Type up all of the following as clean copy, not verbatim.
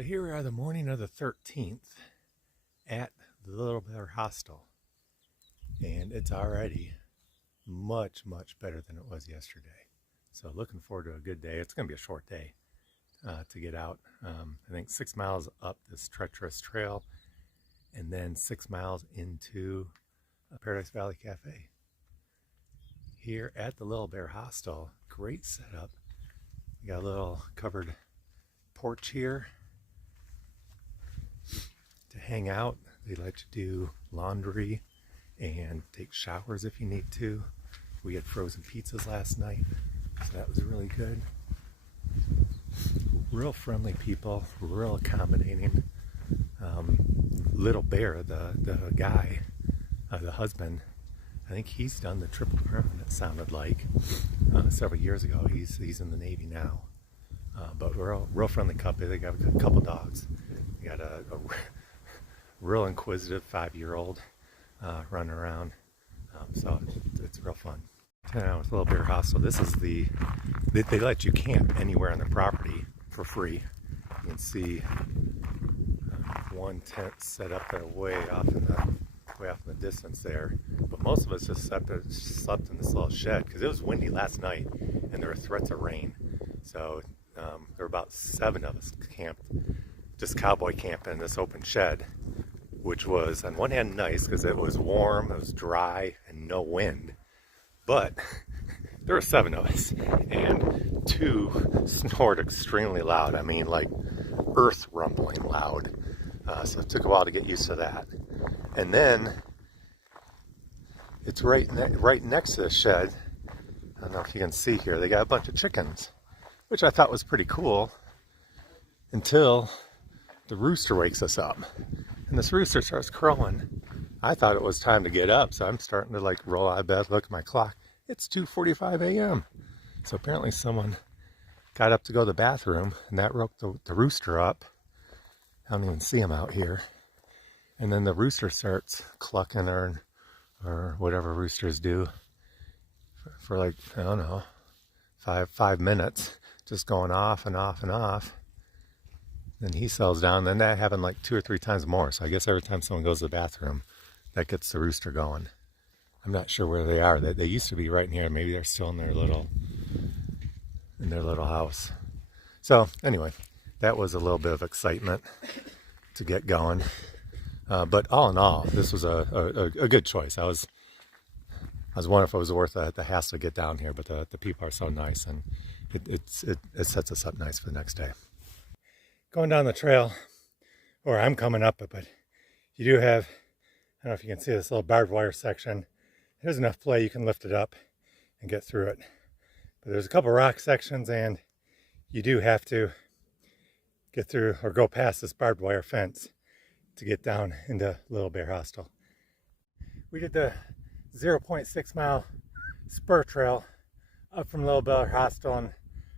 So here we are the morning of the 13th at the Little Bear Hostel, and it's already much better than it was yesterday. So looking forward to a good day. It's going to be a short day to get out. I think 6 miles up this treacherous trail and then 6 miles into Paradise Valley Cafe. Here at the Little Bear Hostel, great setup. We got a little covered porch here to hang out. They let you do laundry and take showers if you need to. We had frozen pizzas last night, so that was really good. Real friendly people, real accommodating. Little Bear, the guy, the husband, I think he's done the triple crown, it sounded like, several years ago. He's in the Navy now. But we're all real friendly couple. They got a couple dogs. They got a real inquisitive 5-year-old running around. So it's real fun. Now with Little Bear Hostel, this is they let you camp anywhere on the property for free. You can see one tent set up there way off in the distance there. But most of us just slept in this little shed because it was windy last night and there were threats of rain. So there were about 7 of us camped, just cowboy camping in this open shed, which was on one hand nice because it was warm, it was dry, and no wind. But there were 7 of us, and 2 snored extremely loud. I mean, like earth rumbling loud. So it took a while to get used to that. And then it's right next to the shed. I don't know if you can see here. They got a bunch of chickens, which I thought was pretty cool until the rooster wakes us up. And this rooster starts crowing. I thought it was time to get up, so I'm starting to like roll out of bed, look at my clock. It's 2:45 a.m. So apparently someone got up to go to the bathroom, and that woke the rooster up. I don't even see him out here. And then the rooster starts clucking or whatever roosters do for like, I don't know, five minutes, just going off and off and off. Then he settles down. Then that happened like 2 or 3 times more. So I guess every time someone goes to the bathroom, that gets the rooster going. I'm not sure where they are. They used to be right in here. Maybe they're still in their little house. So anyway, that was a little bit of excitement to get going. But all in all, this was a good choice. I was wondering if it was worth the hassle to get down here, but the people are so nice, and it sets us up nice for the next day. Going down the trail, or I'm coming up it, but you do have, I don't know if you can see this little barbed wire section. There's enough play you can lift it up and get through it. But there's a couple rock sections, and you do have to get through or go past this barbed wire fence to get down into Little Bear Hostel. We did the 0.6 mile spur trail up from Little Bear Hostel, and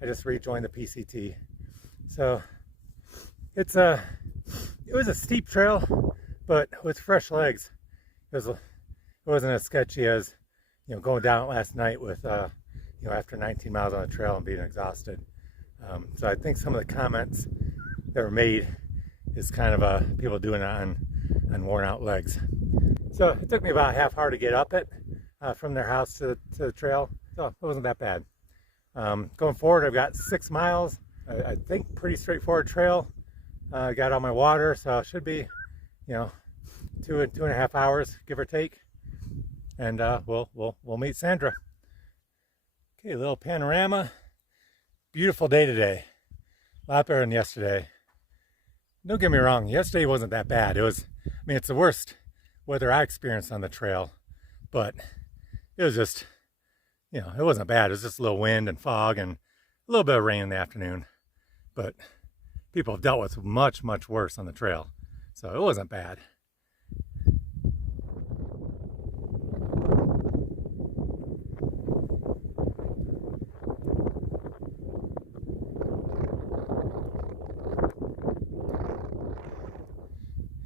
I just rejoined the PCT. So it was a steep trail, but with fresh legs, it wasn't as sketchy as going down it last night with after 19 miles on the trail and being exhausted. So I think some of the comments that were made is kind of people doing it on worn out legs. So it took me about a half hour to get up it from their house to the trail, so it wasn't that bad. Going forward, I've got 6 miles. I think pretty straightforward trail. I got all my water, so it should be 2.5 hours, give or take. And we'll meet Sandra. Okay, a little panorama. Beautiful day today. A lot better than yesterday. Don't get me wrong, yesterday wasn't that bad. It's the worst weather I experienced on the trail, but it was just, it wasn't bad. It was just a little wind and fog and a little bit of rain in the afternoon. But people have dealt with much worse on the trail, so it wasn't bad.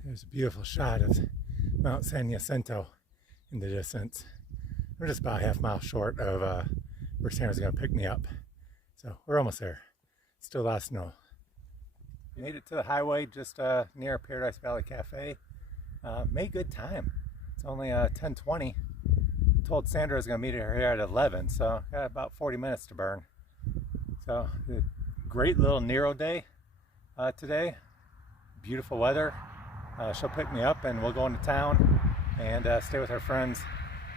There's a beautiful shot of Mount San Jacinto in the distance. We're just about a half mile short of where Sandra's going to pick me up. So we're almost there. Still a lot of snow. Made it to the highway just near Paradise Valley Cafe. Made good time. It's only 10:20. Told Sandra I was going to meet her here at 11, so got about 40 minutes to burn. So great little Nero day today. Beautiful weather. She'll pick me up and we'll go into town and stay with our friends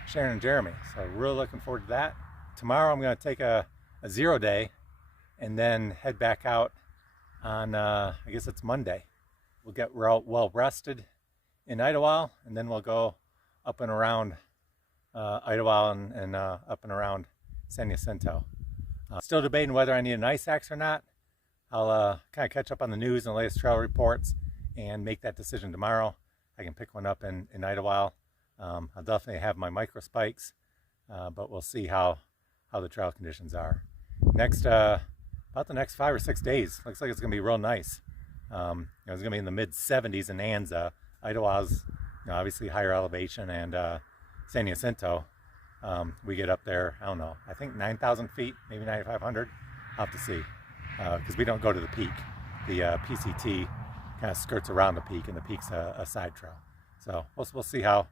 Sharon and Jeremy. So really looking forward to that. Tomorrow I'm going to take a 0 day and then head back out on I guess it's Monday. We'll get well rested in Idyllwild, and then we'll go up and around Idyllwild and up and around San Jacinto. Still debating whether I need an ice axe or not. I'll kind of catch up on the news and the latest trail reports and make that decision tomorrow. I can pick one up in Idyllwild. I'll definitely have my micro spikes, but we'll see how the trail conditions are. Next, about the next 5 or 6 days, looks like it's going to be real nice. It's going to be in the mid 70s in Anza. Idyllwild's obviously higher elevation, and San Jacinto, we get up there, I don't know, I think 9,000 feet, maybe 9,500. I'll have to see, because we don't go to the peak. The PCT kind of skirts around the peak, and the peak's a side trail. So we'll see how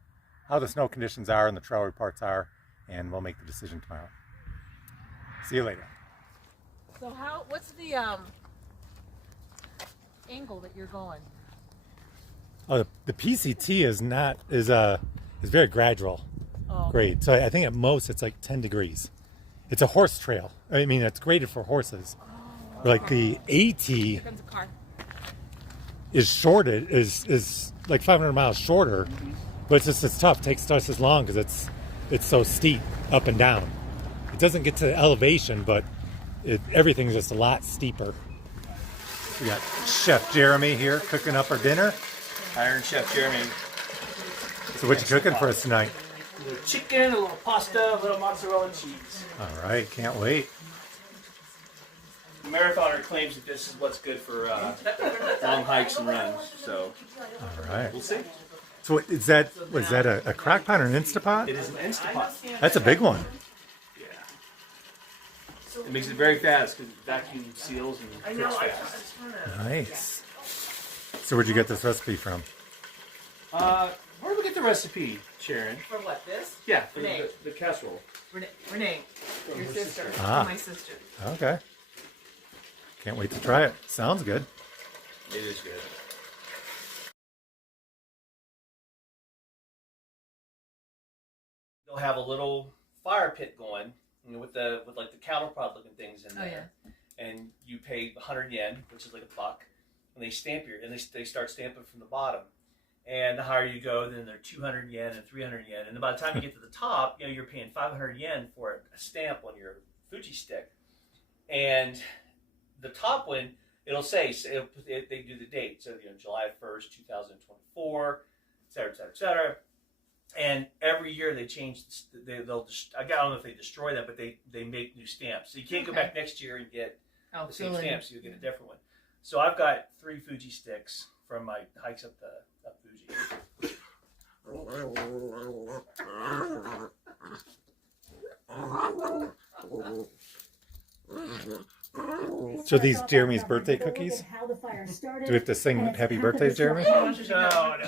the snow conditions are and the trail reports are, and we'll make the decision tomorrow. See you later. So what's the angle that you're going? Oh, the PCT is very gradual grade. So I think at most it's like 10 degrees. It's a horse trail. I mean, it's graded for horses. Like the AT is shorted, is like 500 miles shorter, but it's tough. It takes twice as long because it's so steep up and down. It doesn't get to the elevation, but everything's just a lot steeper. We got Chef Jeremy here cooking up our dinner. Iron Chef Jeremy. So what you cooking for us tonight? A little chicken, a little pasta, a little mozzarella cheese. All right, can't wait. The marathoner claims that this is what's good for long hikes and runs. So, all right, we'll see. So was that a crock pot or an Instapot? It is an Instapot. That's a big one. It makes it very fast because it vacuum seals and cooks fast. Nice. So where'd you get this recipe from? Where did we get the recipe, Sharon? For what, this? Yeah, for the casserole. Renee, your sister. Ah. My sister. Okay. Can't wait to try it. Sounds good. It is good. They'll have a little fire pit going, with like the cattle prod looking things in there. Oh, yeah. And you pay 100 yen, which is like $1, and they stamp they start stamping from the bottom. And the higher you go, then they're 200 yen and 300 yen. And by the time you get to the top, you're paying 500 yen for a stamp on your Fuji stick. And the top one, it'll say, they do the date. So, July 1st, 2024, et cetera, et cetera, et cetera. And every year they change. I don't know if they destroy them, but they make new stamps. So you can't go back next year and get the same stamps. You'll get a different one. So I've got 3 Fuji sticks from my hikes up Fuji. So these Jeremy's birthday cookies? Do we have to sing happy birthday, Jeremy? No.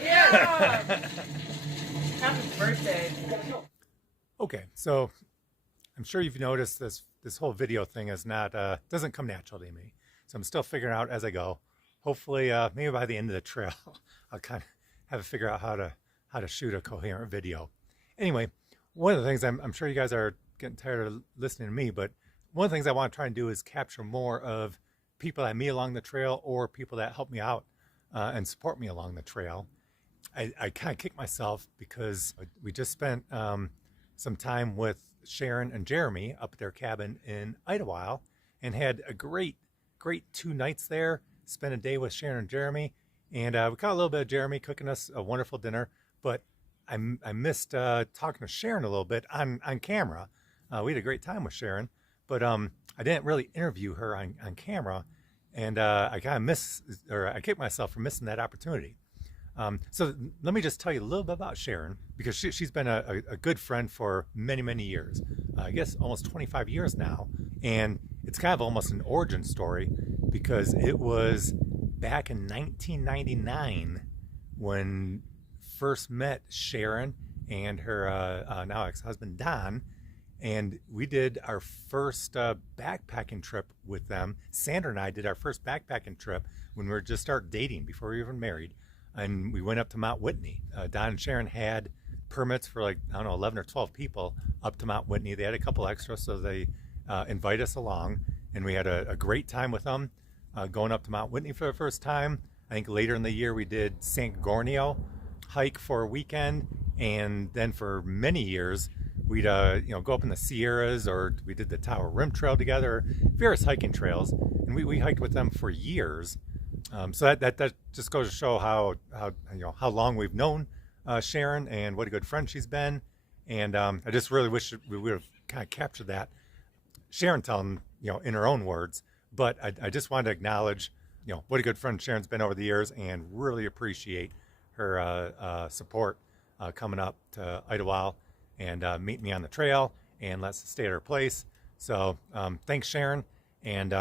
Yeah. Happy birthday. Okay, so I'm sure you've noticed this whole video thing is not doesn't come natural to me. So I'm still figuring out as I go. Hopefully, maybe by the end of the trail, I'll kind of have to figure out how to shoot a coherent video. Anyway, one of the things I'm sure you guys are getting tired of listening to me, but one of the things I want to try and do is capture more of people I meet along the trail or people that help me out and support me along the trail. I kind of kick myself because we just spent some time with Sharon and Jeremy up at their cabin in Idyllwild and had a great 2 nights there. Spent a day with Sharon and Jeremy, and we caught a little bit of Jeremy cooking us a wonderful dinner, but I missed talking to Sharon a little bit on camera. We had a great time with Sharon, but I didn't really interview her on camera, and I kind of I kicked myself for missing that opportunity. So let me just tell you a little bit about Sharon, because she's been a good friend for many years. I guess almost 25 years now, and it's kind of almost an origin story, because it was back in 1999 when first met Sharon and her now ex-husband Don, and we did our first backpacking trip with them. Sandra and I did our first backpacking trip when we were just started dating, before we were even married, and we went up to Mount Whitney. Don and Sharon had permits for, like, I don't know, 11 or 12 people up to Mount Whitney. They had a couple extras, so they invite us along, and we had a great time with them going up to Mount Whitney for the first time. I think later in the year we did San Gornio hike for a weekend, and then for many years we'd go up in the Sierras, or we did the Tower Rim Trail together, various hiking trails, and we hiked with them for years. So that just goes to show how long we've known Sharon and what a good friend she's been. And I just really wish we would have kind of captured that. Sharon telling, in her own words, but I just wanted to acknowledge, what a good friend Sharon's been over the years, and really appreciate her support coming up to Idyllwild and meet me on the trail and let's stay at her place. So thanks, Sharon. And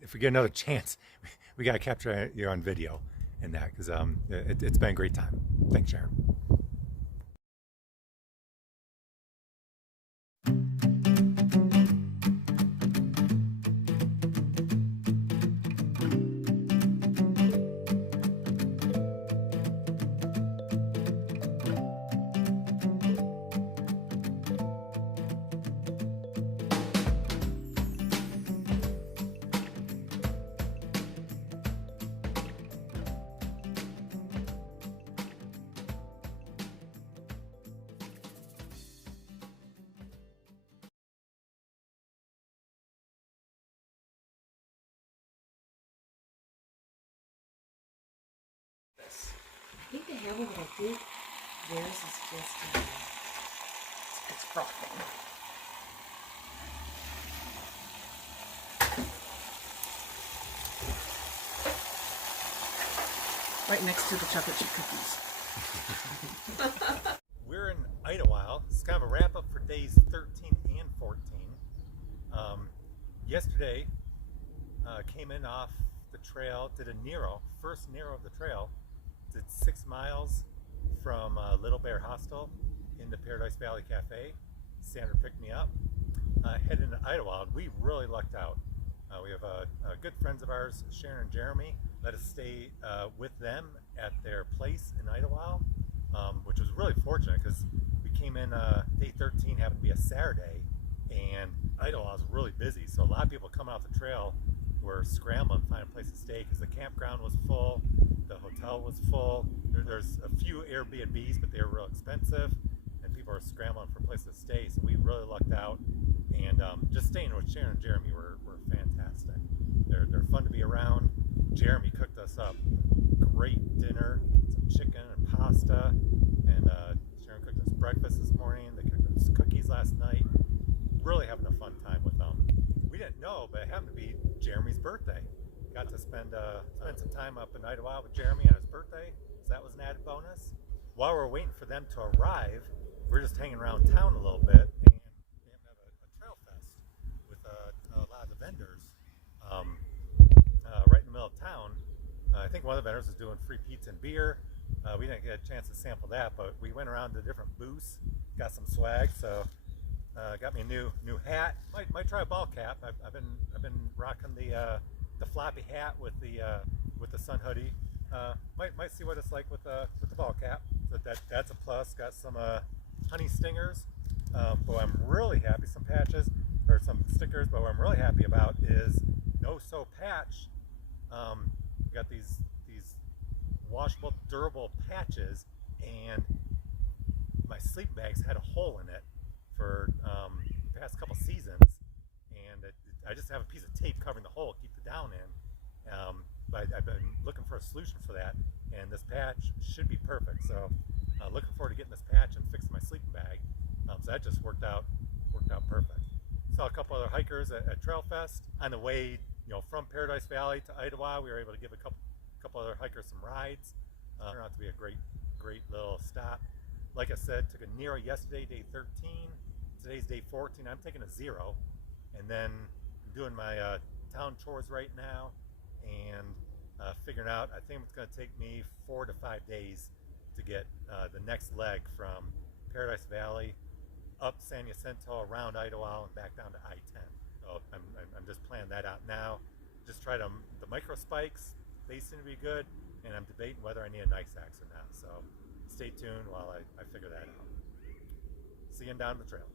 if we get another chance, we got to capture you on video and that, because it's been a great time. Thanks, Sharon. I think they have one, but I think theirs is just it's frothing. Right next to the chocolate chip cookies. We're in Idyllwild. It's kind of a wrap up for days 13 and 14. Yesterday, came in off the trail, did a Nero, first Nero of the trail. Did 6 miles from Little Bear Hostel into Paradise Valley Cafe. Sandra picked me up. Heading to Idyllwild, we really lucked out. We have good friends of ours, Sharon and Jeremy, let us stay with them at their place in Idyllwild, which was really fortunate because we came in day 13, happened to be a Saturday, and Idyllwild was really busy. So a lot of people coming off the trail were scrambling to find a place to stay because the campground was full, the hotel was full. There's a few Airbnbs, but they were real expensive, and people were scrambling for a place to stay. So we really lucked out, and just staying with Sharon and Jeremy were fantastic. They're fun to be around. Jeremy cooked us up great dinner, some chicken and pasta, and Sharon cooked us breakfast this morning. They cooked us cookies last night. Really having a fun time with them. We didn't know, but it happened to be Jeremy's birthday. Got to spend some time up in Idyllwild with Jeremy on his birthday, so that was an added bonus. While we're waiting for them to arrive, we're just hanging around town a little bit, and we have a Trailfest with a lot of the vendors right in the middle of town. I think one of the vendors is doing free pizza and beer. We didn't get a chance to sample that, but we went around to different booths, got some swag. So got me a new hat. Might try a ball cap. I've been rocking the floppy hat with the sun hoodie. Might see what it's like with the ball cap. So that's a plus. Got some honey stingers. But I'm really happy. Some patches or some stickers. But what I'm really happy about is no sew patch. We got these washable, durable patches, and my sleep bags had a hole in it for the past couple seasons, and I just have a piece of tape covering the hole to keep the down in. But I've been looking for a solution for that, and this patch should be perfect. So looking forward to getting this patch and fixing my sleeping bag. So that just worked out perfect. Saw a couple other hikers at Trailfest on the way, from Paradise Valley to Idyllwild. We were able to give a couple other hikers some rides. Turned out to be a great little stop. Like I said, took a Nero yesterday, day 13. Today's day 14. I'm taking a 0, and then I'm doing my town chores right now, and figuring out. I think it's going to take me 4 to 5 days to get the next leg from Paradise Valley up San Jacinto, around Idyllwild, and back down to I-10. So I'm just planning that out now. Just try the micro spikes. They seem to be good, and I'm debating whether I need an ice axe or not. So stay tuned while I figure that out. See you down the trail.